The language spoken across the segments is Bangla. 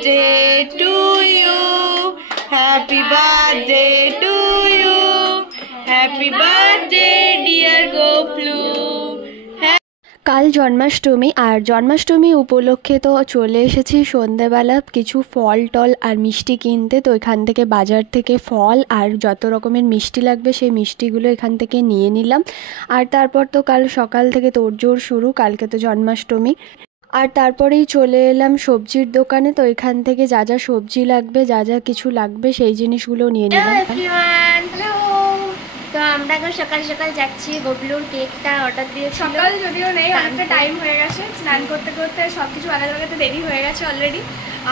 birthday to you. Happy birthday to you. Happy birthday dear Goplu. কাল জন্মাষ্টমী, আর জন্মাষ্টমী উপলক্ষে তো চলে এসেছি সন্ধেবেলা কিছু ফল টল আর মিষ্টি কিনতে। তো এখান থেকে বাজার থেকে ফল আর যত রকমের মিষ্টি লাগবে সেই মিষ্টিগুলো এখান থেকে নিয়ে নিলাম। আর তারপর তো কাল সকাল থেকে তোড়জোড় শুরু, কালকে তো জন্মাষ্টমী। আর তারপরেই চলে এলাম সবজির দোকানে। তো এখান থেকে যা যা সবজি লাগবে, যা যা কিছু লাগবে সেই জিনিসগুলো নিয়ে নিলাম। হ্যালো, তো আমরা এখন সকাল সকাল যাচ্ছি। গবলুর কেকটা অর্ডার দিয়েছি। সকাল যদিও নেই, অনেকটা টাইম হয়ে গেছে, স্নান করতে করতে সব কিছু আলাদা আলাদা দেরি হয়ে গেছে অলরেডি।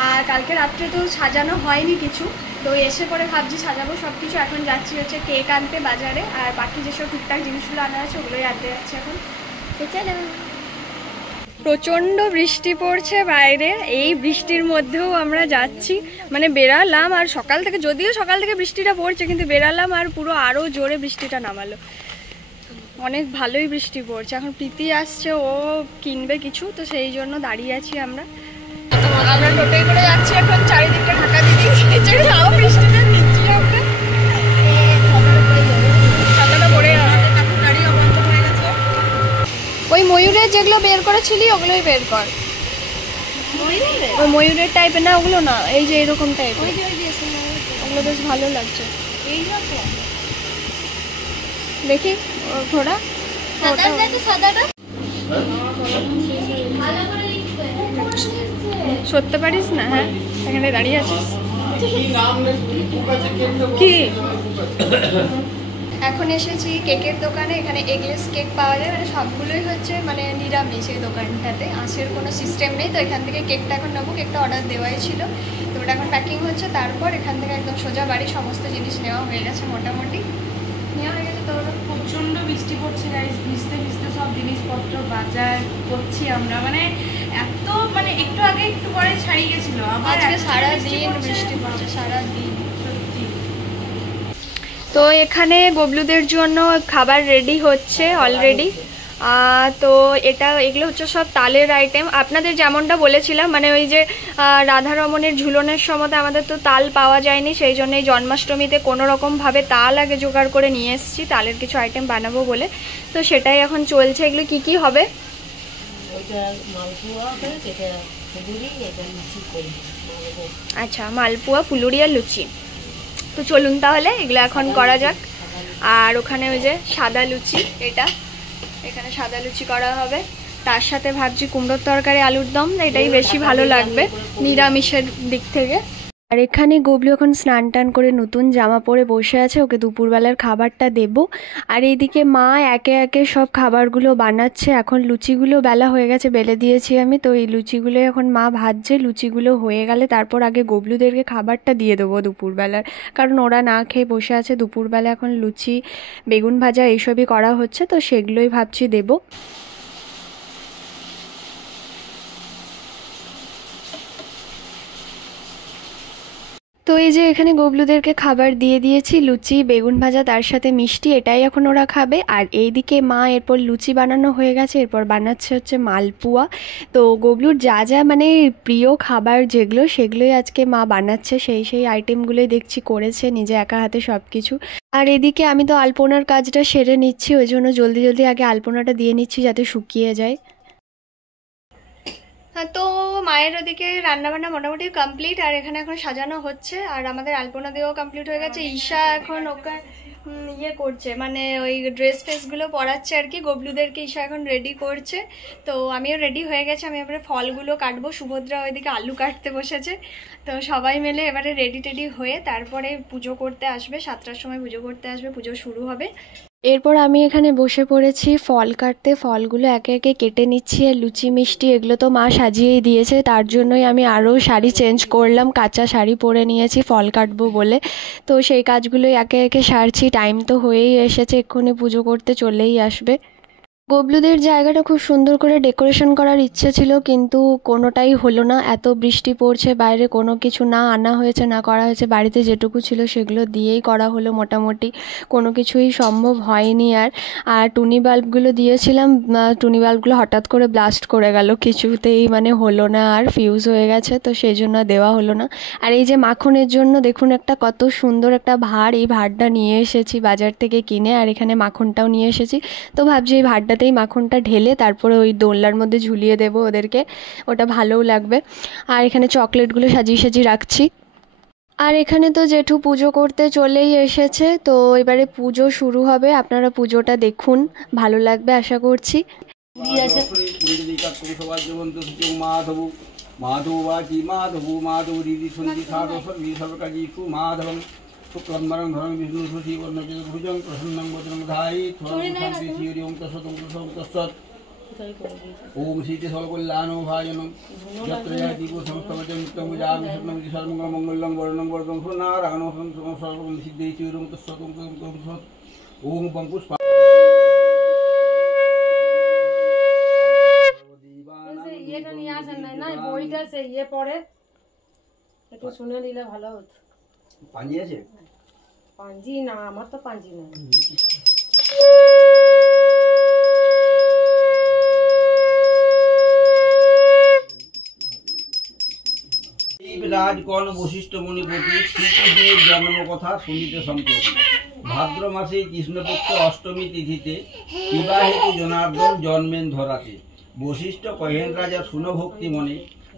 আর কালকে রাত্রে তো সাজানো হয়নি কিছু, তো এসে পরে ভাবছি সাজাবো সব কিছু। এখন যাচ্ছি হচ্ছে কেক আনতে বাজারে, আর বাকি যেসব টুকটাক জিনিসগুলো আনা আছে ওগুলোই আনতে যাচ্ছি এখন। চলো। প্রচণ্ড বৃষ্টি পড়ছে বাইরে, এই বৃষ্টির মধ্যেও আমরা যাচ্ছি, মানে বেরালাম। আর সকাল থেকে যদিও সকাল থেকে বৃষ্টিটা পড়ছে, কিন্তু বেরালাম আর পুরো আরও জোরে বৃষ্টিটা নামালো। অনেক ভালোই বৃষ্টি পড়ছে। এখন প্রীতি আসছে, ও কিনবে কিছু, তো সেই জন্য দাঁড়িয়ে আছি আমরা। আমরা টোটোয় করে যাচ্ছি এখন, চারিদিকে ঢাকা দিয়ে দিয়েছে, বৃষ্টিতে ভিজছি আমরা। ছাতাটা পরে ওই ময়ূরের যেগুলো বের করেছিলি ওগুলোই বের কর। ওই ময়ূরের টাইপের না, ওগুলো না, এই যে এরকম টাইপের, ওগুলো বেশ ভালো লাগছে। দেখি ঘোড়া সরতে পারিস না? হ্যাঁ, এখানে দাঁড়িয়ে আছিস কি? এখন এসেছি কেকের দোকানে। এখানে এগলেস কেক পাওয়া যায়, মানে সবগুলোই হচ্ছে মানে নিরামিষ এই দোকানটাতে, আঁশের কোনো সিস্টেম নেই। তো এখান থেকে কেকটা এখন নেবো, কেকটা অর্ডার দেওয়াই ছিল, তো ওটা এখন প্যাকিং হচ্ছে। তারপর এখান থেকে একদম সোজা বাড়ি। সমস্ত জিনিস নেওয়া হয়ে গেছে, মোটামুটি নেওয়া হয়ে গেছে। তো প্রচন্ড বৃষ্টি পড়ছে গাইস, ভিজতে ভিজতে সব জিনিসপত্র বাজার করছি আমরা, মানে এত মানে একটু আগে একটু পরে ছাড়িয়ে গেছিল, আবার আজকে সারাদিন বৃষ্টি পড়ছে, সারাদিন। তো এখানে গবলুদের জন্য খাবার রেডি হচ্ছে অলরেডি। তো এগুলো হচ্ছে সব তালের আইটেম। আপনাদের যেমনটা বলেছিলাম, মানে ওই যে রাধারমণের ঝুলনের সময় আমাদের তো তাল পাওয়া যায়নি, সেই জন্য এই জন্মাষ্টমীতে কোনো রকমভাবে তাল আগে জোগাড় করে নিয়ে এসেছি, তালের কিছু আইটেম বানাবো বলে। তো সেটাই এখন চলছে। এগুলো কি কি হবে? আচ্ছা, মালপোয়া, ফুলুরি আর লুচি। তো চলুন তাহলে এগুলো এখন করা যাক। আর ওখানে ওই যে সাদা লুচি, এখানে সাদা লুচি করা হবে। তার সাথে ভাবছি কুমড়োর তরকারি, আলুর দম, এটাই বেশি ভালো লাগবে নিরামিষের দিক থেকে। আর এখানে গবলু এখন স্নান টান করে নতুন জামা পরে বসে আছে, ওকে দুপুরবেলার খাবারটা দেব। আর এইদিকে মা একে একে সব খাবারগুলো বানাচ্ছে। এখন লুচিগুলো বেলা হয়ে গেছে, বেলে দিয়েছি আমি, তো এই লুচিগুলো এখন মা ভাজছে। লুচিগুলো হয়ে গেলে তারপর আগে গবলুদেরকে খাবারটা দিয়ে দেবো দুপুরবেলার, কারণ ওরা না খেয়ে বসে আছে। দুপুরবেলা এখন লুচি, বেগুন ভাজা এইসবই করা হচ্ছে, তো সেগুলোই ভাবছি দেবো। তো এই যে এখানে গবলুদেরকে খাবার দিয়ে দিয়েছি, লুচি, বেগুন ভাজা, তার সাথে মিষ্টি, এটাই এখন ওরা খাবে। আর এইদিকে মা এরপর লুচি বানানো হয়ে গেছে, এরপর বানাচ্ছে হচ্ছে মালপোয়া। তো গবলুর যা যা মানে প্রিয় খাবার যেগুলো, সেগুলোই আজকে মা বানাচ্ছে, সেই আইটেমগুলোই দেখছি করেছে নিজে একা হাতে সব কিছু। আর এদিকে আমি তো আলপনার কাজটা সেরে নিচ্ছি, ওই জন্য জলদি জলদি আগে আলপনাটা দিয়ে নিচ্ছি যাতে শুকিয়ে যায়। তো মায়ের ওদিকে রান্নাবান্না মোটামুটি কমপ্লিট, আর এখানে এখন সাজানো হচ্ছে। আর আমাদের আলপনা দেওয়াও কমপ্লিট হয়ে গেছে। ঈশা এখন ওকে ইয়ে করছে, মানে ওই ড্রেস ফেসগুলো পরাচ্ছে আর কি। গবলুদেরকে ঈশা এখন রেডি করছে। তো আমিও রেডি হয়ে গেছে, আমি এবারে ফলগুলো কাটবো। সুভদ্রা ওইদিকে আলু কাটতে বসেছে। তো সবাই মিলে এবারে রেডি টেডি হয়ে তারপরে পুজো করতে আসবে, 7টার সময় পুজো করতে আসবে, পুজো শুরু হবে। এরপর আমি এখানে বসে পড়েছি ফল কাটতে। ফলগুলো একে একে কেটে নিচ্ছি। আর লুচি মিষ্টি এগুলো তো মা সাজিয়েই দিয়েছে, তার জন্যই আমি আরও শাড়ি চেঞ্জ করলাম, কাঁচা শাড়ি পরে নিয়েছি ফল কাটবো বলে। তো সেই কাজগুলোই একে একে সারছি। টাইম তো হয়েই এসেছে, এক্ষুনি পুজো করতে চলেই আসবে। গবলুদের জায়গাটা খুব সুন্দর করে ডেকোরেশন করার ইচ্ছে ছিল, কিন্তু কোনোটাই হলো না। এত বৃষ্টি পড়ছে, বাইরে কোনো কিছু না আনা হয়েছে না করা হয়েছে, বাড়িতে যেটুকু ছিল সেগুলো দিয়েই করা হলো। মোটামুটি কোনো কিছুই সম্ভব হয়নি। আর টুনি বাল্বগুলো দিয়েছিলাম, টুনি বাল্বগুলো হঠাৎ করে ব্লাস্ট করে গেল, কিছুতেই মানে হলো না, আর ফিউজ হয়ে গেছে, তো সেই জন্য দেওয়া হলো না। আর এই যে মাখনের জন্য দেখুন একটা কত সুন্দর একটা ভাঁড়, এই ভাঁড়টা নিয়ে এসেছি বাজার থেকে কিনে, আর এখানে মাখনটাও নিয়ে এসেছি। তো ভাবছি এই ভাঁড়টাতেই মাখনটা ঢেলে তারপরে ওই দোলনার মধ্যে ঝুলিয়ে দেবো ওদেরকে, ওটা ভালোও লাগবে। আর এখানে চকলেটগুলো সাজিয়ে সাজিয়ে রাখছি। আর এখানে তো জেঠু পুজো করতে চলেই এসেছে, তো এবারে পুজো শুরু হবে। আপনারা পুজোটা দেখুন, ভালো লাগবে আশা করছি। शुक्लंबरं धरं विष्णु सुशीवर्णं चतुर्भुजं प्रसन्नं वदनं ध्यायेत् ओम सीते सर्वकल्याणो भाजनं यत्र यादीपो संस्थवचं नित्यं विजामि शरणं सर्वमंगलं मंगलं वर्णं वर्धं सुनारायणं सर्वं सिद्धे चिरं तत्सतं तत् ओम पंपुष्पा এটা নিয়ে আসেন না বইটা সে ইয়ে পড়ে একটু শুনে নিলে ভালো হতো। পাঞ্জি আছে? পাঞ্জি না, আমার তো পাঞ্জি না। রাজকন বশিষ্ঠ মুনিপতি শ্রীকৃষ্ণের জন্ম কথা শুনিতে সম্প্রতি ভাদ্র মাসে কৃষ্ণপক্ষ অষ্টমী তিথিতে বিবাহিত জনার্দন জন্মেন ধরাতে। বশিষ্ঠ কহেন রাজা শুনো ভক্তি মনে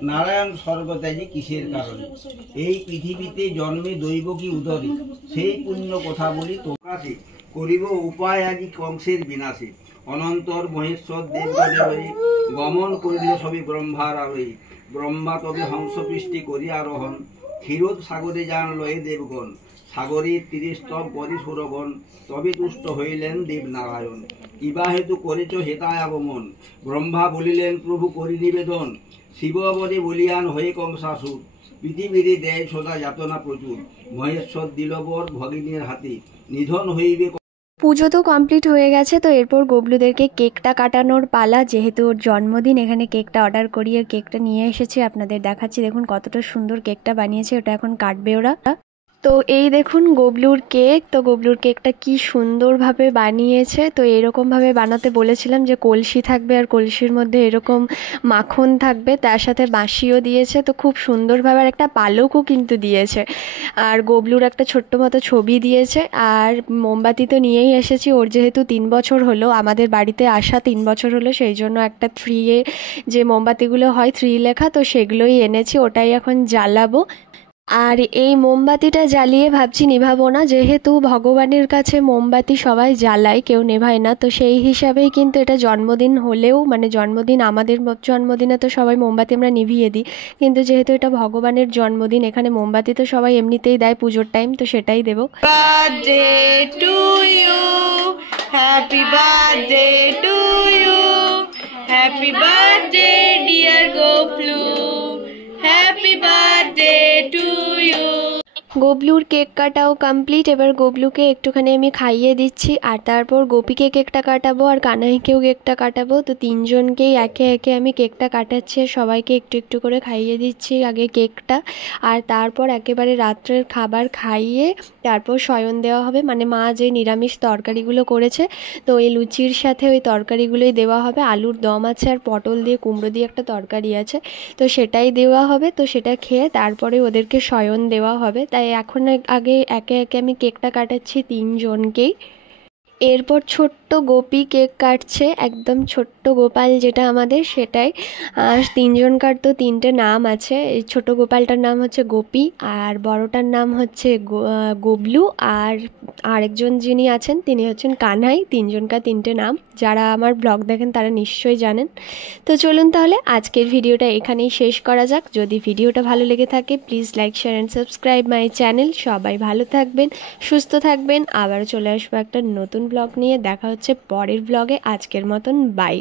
নারায়ণ স্বর্গত্যাগী কিসের কারণে? এই পৃথিবীতে জন্মে দৈব কি উদরে সেই পুণ্য কথা বলি তোকাশে করিব উপায় আজি কংসের বিনাশে। অনন্তর মহেশ্বর দেবগণে গমন করিল সবে ব্রহ্মার আলোয়। ব্রহ্মা তবে হংসপৃষ্টি করি আরোহণ ক্ষীরোদ সাগরে যান লয়ে দেবগণ। সাগরের তীরে স্তব করি সুরগণ তবে তুষ্ট হইলেন দেবনারায়ণ। ইবা হেতু করেছ হেতায় আগমন ব্রহ্মা বলিলেন প্রভু করি নিবেদন। শিববরে বলিয়ান হয়ে কংসাসুর পৃথিবীরে দেয় সদা যাতনা প্রচুর। মহেশ্বর দিলবর ভগিনীর হাতে নিধন হইবে। পুজো তো কমপ্লিট হয়ে গেছে, তো এরপর গবলুদেরকে কেকটা কাটানোর পালা। যেহেতু ওর জন্মদিন, এখানে কেকটা অর্ডার করিয়ে কেকটা নিয়ে এসেছি, আপনাদের দেখাচ্ছি। দেখুন কতটা সুন্দর কেকটা বানিয়েছে, ওটা এখন কাটবে ওরা। তো এই দেখুন গবলুর কেক। তো গবলুর কেকটা কি সুন্দরভাবে বানিয়েছে। তো এরকমভাবে বানাতে বলেছিলাম যে কলসি থাকবে আর কলসির মধ্যে এরকম মাখন থাকবে, তার সাথে বাঁশিও দিয়েছে। তো খুব সুন্দরভাবে, আর একটা পালকও কিন্তু দিয়েছে। আর গবলুর একটা ছোট্ট মতো ছবি দিয়েছে। আর মোমবাতি তো নিয়েই এসেছি, ওর যেহেতু 3 বছর হলো, আমাদের বাড়িতে আসা 3 বছর হলো, সেই জন্য একটা 3 যে মোমবাতিগুলো হয় 3 লেখা, তো সেগুলোই এনেছি, ওটাই এখন জ্বালাবো। আর এই মোমবাতিটা জ্বালিয়ে ভাবছি নিভাবো না, যেহেতু ভগবানের কাছে মোমবাতি সবাই জ্বালায়, কেউ নেভায় না। তো সেই হিসাবেই কিন্তু এটা জন্মদিন হলেও, মানে জন্মদিন, আমাদের জন্মদিনে তো সবাই মোমবাতি আমরা নিভিয়ে দিই, কিন্তু যেহেতু এটা ভগবানের জন্মদিন, এখানে মোমবাতি তো সবাই এমনিতেই দেয় পুজোর টাইম, তো সেটাই দেবো। Birthday to you, happy birthday to you, happy birthday dear Gablu, happy birthday to you. গবলুর কেক কাটাও কমপ্লিট। এবার গবলুকে একটুখানি আমি খাইয়ে দিচ্ছি, আর তারপর গোপীকে কেকটা কাটাবো আর কানাইকেও কেকটা কাটাবো। তো 3 জনকেই একে একে আমি কেকটা কাটাচ্ছি, সবাইকে একটু একটু করে খাইয়ে দিচ্ছি আগে কেকটা, আর তারপর একেবারে রাত্রের খাবার খাইয়ে তারপর শয়ন দেওয়া হবে। মানে মা যে নিরামিষ তরকারিগুলো করেছে, তো ওই লুচির সাথে ওই তরকারিগুলোই দেওয়া হবে। আলুর দম আছে আর পটল দিয়ে কুমড়ো দিয়ে একটা তরকারি আছে, তো সেটাই দেওয়া হবে। তো সেটা খেয়ে তারপরে ওদেরকে শয়ন দেওয়া হবে। তাই এখন আগে একে একে আমি কেকটা কাটাচ্ছি 3 জনকেই। এরপর ছোট্ট গোপী কেক কাটছে, একদম ছোট্ট গোপাল যেটা আমাদের, সেটাই। আর 3 জনকার তো 3টে নাম আছে। এই ছোট গোপালটার নাম হচ্ছে গোপী, আর বড়টার নাম হচ্ছে গবলু, আর আরেকজন যিনি আছেন তিনি হচ্ছেন কানাই। 3 জনকার 3টে নাম, যারা আমার ব্লগ দেখেন তারা নিশ্চয়ই জানেন। তো চলুন তাহলে আজকের ভিডিওটা এখানেই শেষ করা যাক। যদি ভিডিওটা ভালো লেগে থাকে please like, share and subscribe my channel. সবাই ভালো থাকবেন, সুস্থ থাকবেন। আবার চলে আসবো একটা নতুন ব্লগ নিয়ে। দেখা হচ্ছে পরের ব্লগে। আজকের মতন বাই।